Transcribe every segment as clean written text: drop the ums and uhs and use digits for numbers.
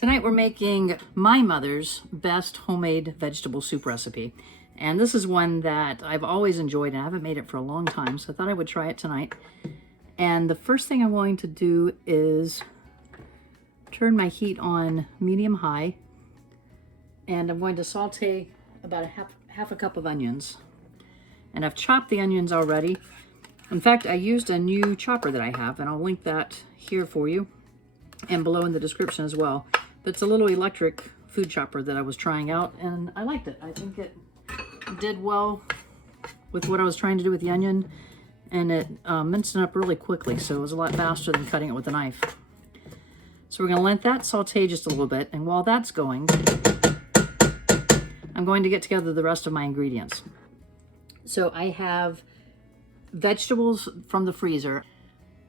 Tonight we're making my mother's best homemade vegetable soup recipe. And this is one that I've always enjoyed and I haven't made it for a long time, so I thought I would try it tonight. And the first thing I'm going to do is turn my heat on medium-high, and I'm going to saute about half a cup of onions. And I've chopped the onions already. In fact, I used a new chopper that I have, and I'll link that here for you and below in the description as well. But it's a little electric food chopper that I was trying out, and I liked it. I think it did well with what I was trying to do with the onion, and it minced it up really quickly, so it was a lot faster than cutting it with a knife. So we're going to let that saute just a little bit, and while that's going, I'm going to get together the rest of my ingredients. So I have vegetables from the freezer.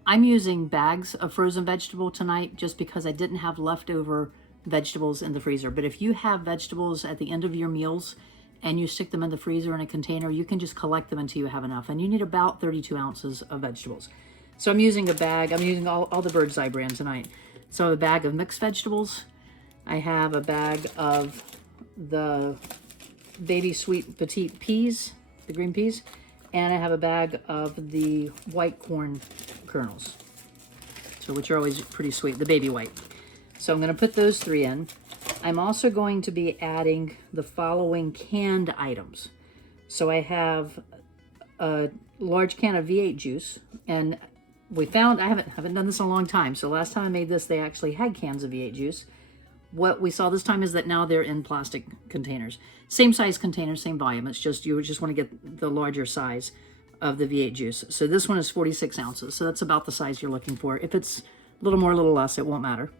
I'm using bags of frozen vegetable tonight just because I didn't have leftover vegetables in the freezer. But if you have vegetables at the end of your meals and you stick them in the freezer in a container, you can just collect them until you have enough. And you need about 32 ounces of vegetables. So I'm using a bag. I'm using all the Bird's Eye brand tonight. So a bag of mixed vegetables. I have a bag of the baby sweet petite peas, the green peas. And I have a bag of the white corn kernels, so which are always pretty sweet, the baby white. So I'm going to put those three in. I'm also going to be adding the following canned items. So I have a large can of V8 juice, and we found, I haven't done this in a long time, so last time I made this, they actually had cans of V8 juice. What we saw this time is that now they're in plastic containers. Same size containers, same volume. It's just, you just want to get the larger size of the V8 juice. So this one is 46 ounces. So that's about the size you're looking for. If it's a little more, a little less, it won't matter.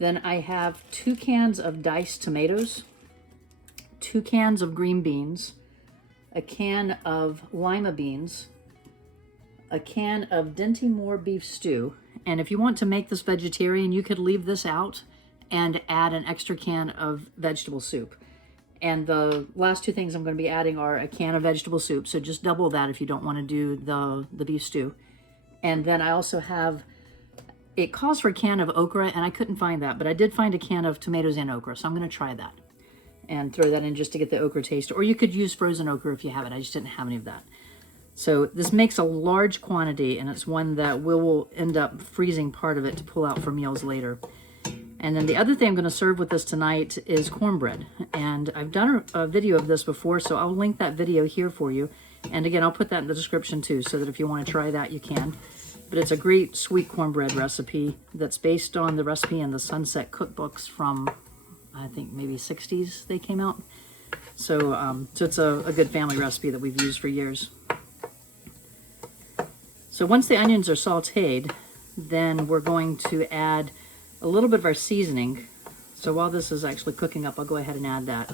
Then I have 2 cans of diced tomatoes, 2 cans of green beans, a can of lima beans, a can of Dinty Moore beef stew. And if you want to make this vegetarian, you could leave this out and add an extra can of vegetable soup. And the last 2 things I'm going to be adding are a can of vegetable soup, so just double that if you don't want to do the beef stew. And then I also have, it calls for a can of okra, and I couldn't find that, but I did find a can of tomatoes and okra, so I'm going to try that and throw that in just to get the okra taste. Or you could use frozen okra if you have it. I just didn't have any of that. So this makes a large quantity, and it's one that we will end up freezing part of it to pull out for meals later. And then the other thing I'm going to serve with this tonight is cornbread. And I've done a video of this before, so I'll link that video here for you. And again, I'll put that in the description too, so that if you want to try that, you can. But it's a great sweet cornbread recipe that's based on the recipe in the Sunset cookbooks from, I think, maybe 60s they came out. So, so it's a good family recipe that we've used for years. So once the onions are sauteed, then we're going to add a little bit of our seasoning. So while this is actually cooking up, I'll go ahead and add that.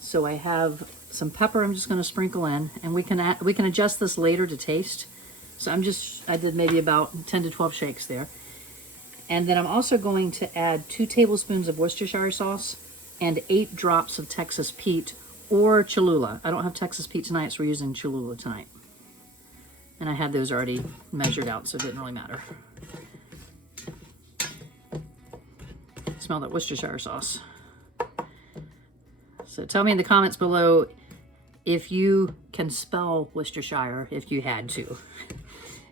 So I have some pepper I'm just going to sprinkle in, and we can adjust this later to taste. So I did maybe about 10 to 12 shakes there. And then I'm also going to add 2 tablespoons of Worcestershire sauce and 8 drops of Texas Pete or Cholula. I don't have Texas Pete tonight, so we're using Cholula tonight. And I had those already measured out, so it didn't really matter. Smell that Worcestershire sauce. So tell me in the comments below if you can spell Worcestershire if you had to.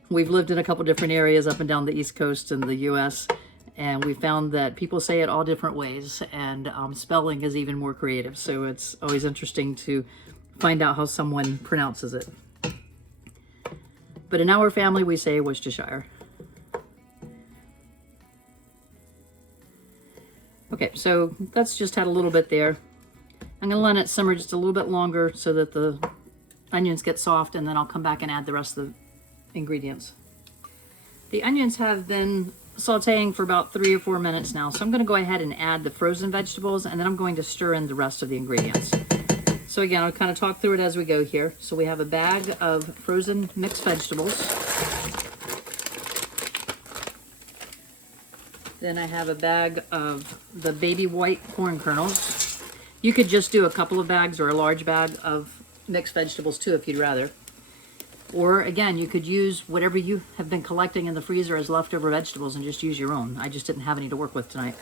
We've lived in a couple different areas up and down the East Coast in the US, and we found that people say it all different ways, and spelling is even more creative. So it's always interesting to find out how someone pronounces it. But in our family, we say Worcestershire. Okay, so that's just had a little bit there. I'm going to let it simmer just a little bit longer so that the onions get soft, and then I'll come back and add the rest of the ingredients. The onions have been sauteing for about 3 or 4 minutes now, so I'm going to go ahead and add the frozen vegetables, and then I'm going to stir in the rest of the ingredients. So again, I'll kind of talk through it as we go here. So we have a bag of frozen mixed vegetables. Then I have a bag of the baby white corn kernels. You could just do a couple of bags or a large bag of mixed vegetables too if you'd rather. Or again, you could use whatever you have been collecting in the freezer as leftover vegetables and just use your own. I just didn't have any to work with tonight.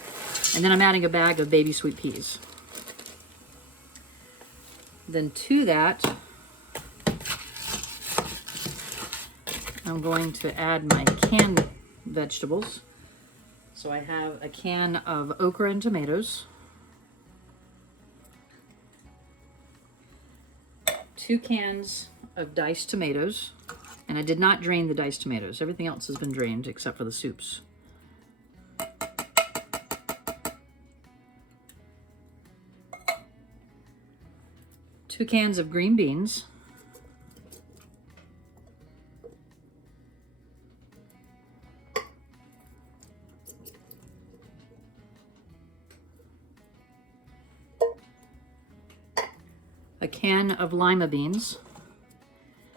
And then I'm adding a bag of baby sweet peas. Then to that, I'm going to add my canned vegetables. So I have a can of okra and tomatoes, 2 cans of diced tomatoes, and I did not drain the diced tomatoes. Everything else has been drained except for the soups. 2 cans of green beans, a can of lima beans,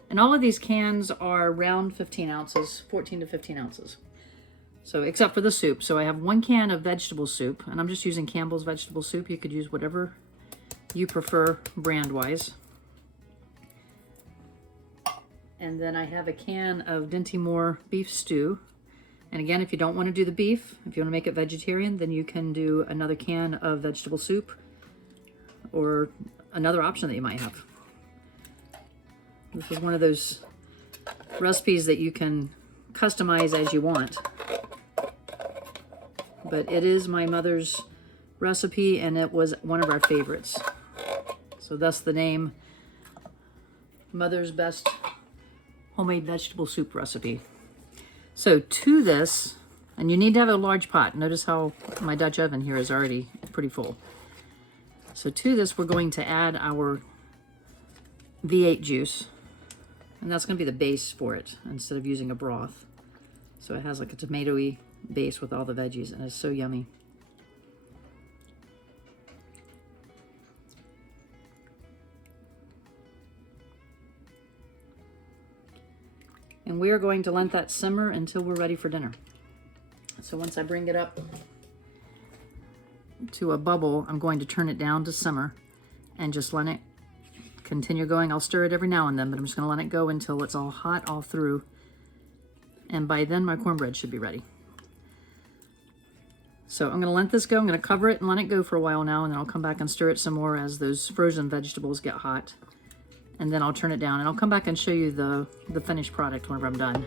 and all of these cans are around 15 ounces, 14 to 15 ounces. So except for the soup. So I have 1 can of vegetable soup, and I'm just using Campbell's vegetable soup. You could use whatever you prefer brand-wise. And then I have a can of Dinty Moore beef stew. And again, if you don't want to do the beef, if you want to make it vegetarian, then you can do another can of vegetable soup or another option that you might have. This is one of those recipes that you can customize as you want. But it is my mother's recipe, and it was one of our favorites. So thus the name, Mother's Best Homemade Vegetable Soup Recipe. So to this, and you need to have a large pot. Notice how my Dutch oven here is already pretty full. So to this, we're going to add our V8 juice. And that's going to be the base for it instead of using a broth. So it has like a tomato-y base with all the veggies, and it's so yummy. And we are going to let that simmer until we're ready for dinner. So once I bring it up to a bubble, I'm going to turn it down to simmer and just let it continue going. I'll stir it every now and then, but I'm just going to let it go until it's all hot all through. And by then my cornbread should be ready. So I'm going to let this go. I'm going to cover it and let it go for a while now, and then I'll come back and stir it some more as those frozen vegetables get hot. And then I'll turn it down, and I'll come back and show you the finished product whenever I'm done.